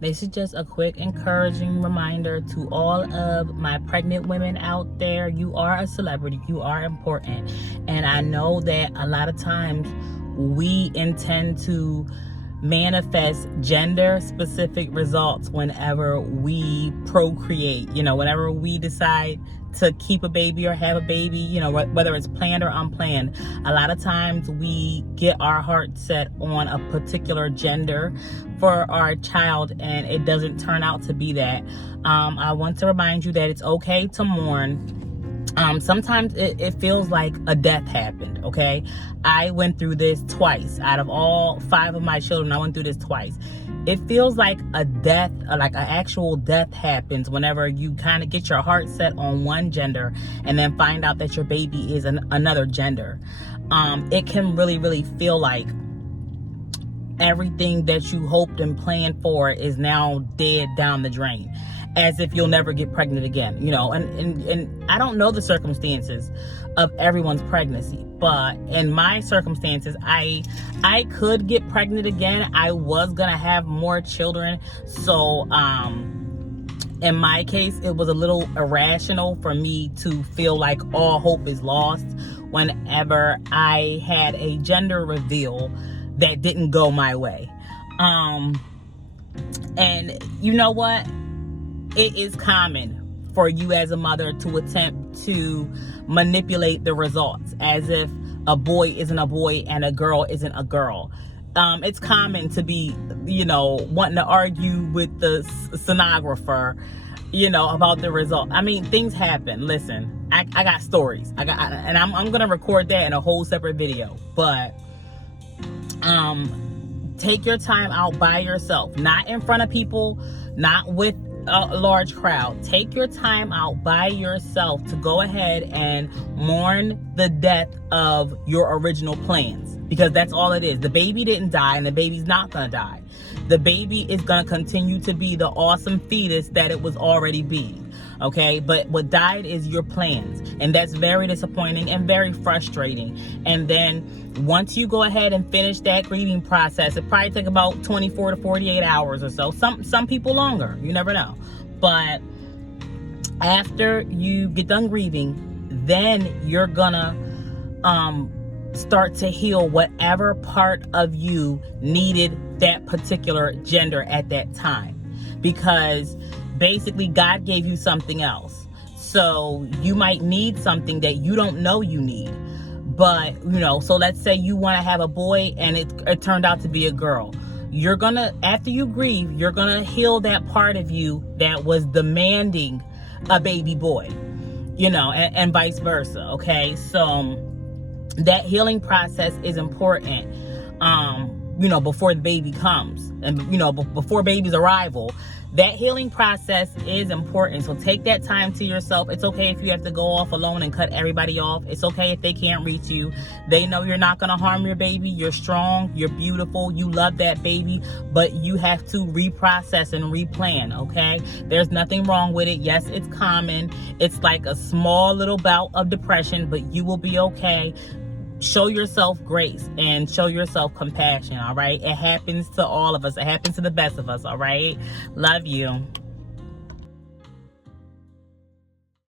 This is just a quick encouraging reminder to all of my pregnant women out there. You are a celebrity. You are important. And I know that a lot of times we intend to manifest gender specific results whenever we procreate, whenever we decide to keep a baby or have a baby, whether it's planned or unplanned. A lot of times we get our heart set on a particular gender for our child, and it doesn't turn out to be that. I want to remind you that it's okay to mourn. Sometimes it feels like a death happened, okay? I went through this twice. Out of all 5 of my children, I went through this twice. It feels like a death, like an actual death happens whenever you kind of get your heart set on one gender and then find out that your baby is another gender. It can really, really feel like everything that you hoped and planned for is now dead down the drain, as if you'll never get pregnant again, and I don't know the circumstances of everyone's pregnancy, but in my circumstances, I could get pregnant again. I was gonna have more children, so in my case, it was a little irrational for me to feel like all hope is lost whenever I had a gender reveal that didn't go my way. And you know what? It is common for you as a mother to attempt to manipulate the results as if a boy isn't a boy and a girl isn't a girl. It's common to be, wanting to argue with the sonographer, about the result. I mean, things happen. Listen, I got stories. And I'm going to record that in a whole separate video. But take your time out by yourself, not in front of people, not with a large crowd. Take your time out by yourself to go ahead and mourn the death of your original plans, because that's all it is. The baby didn't die, and the baby's not gonna die. The baby is gonna continue to be the awesome fetus that it was already being. Okay, but what died is your plans, and that's very disappointing and very frustrating. And then once you go ahead and finish that grieving process, it probably take about 24 to 48 hours or so. Some people longer, you never know. But after you get done grieving, then you're gonna start to heal whatever part of you needed that particular gender at that time, because basically God gave you something else. So you might need something that you don't know you need. But, so let's say you want to have a boy and it turned out to be a girl. You're gonna, after you grieve, you're gonna heal that part of you that was demanding a baby boy, and vice versa. Okay. So that healing process is important, before the baby comes, and, before baby's arrival. That healing process is important. So take that time to yourself. It's okay if you have to go off alone and cut everybody off. It's okay if they can't reach you. They know you're not going to harm your baby. You're strong. You're beautiful. You love that baby. But you have to reprocess and replan, okay? There's nothing wrong with it. Yes, it's common. It's like a small little bout of depression, but you will be okay. Show yourself grace and show yourself compassion, all right? It happens to all of us. It happens to the best of us, all right? Love you.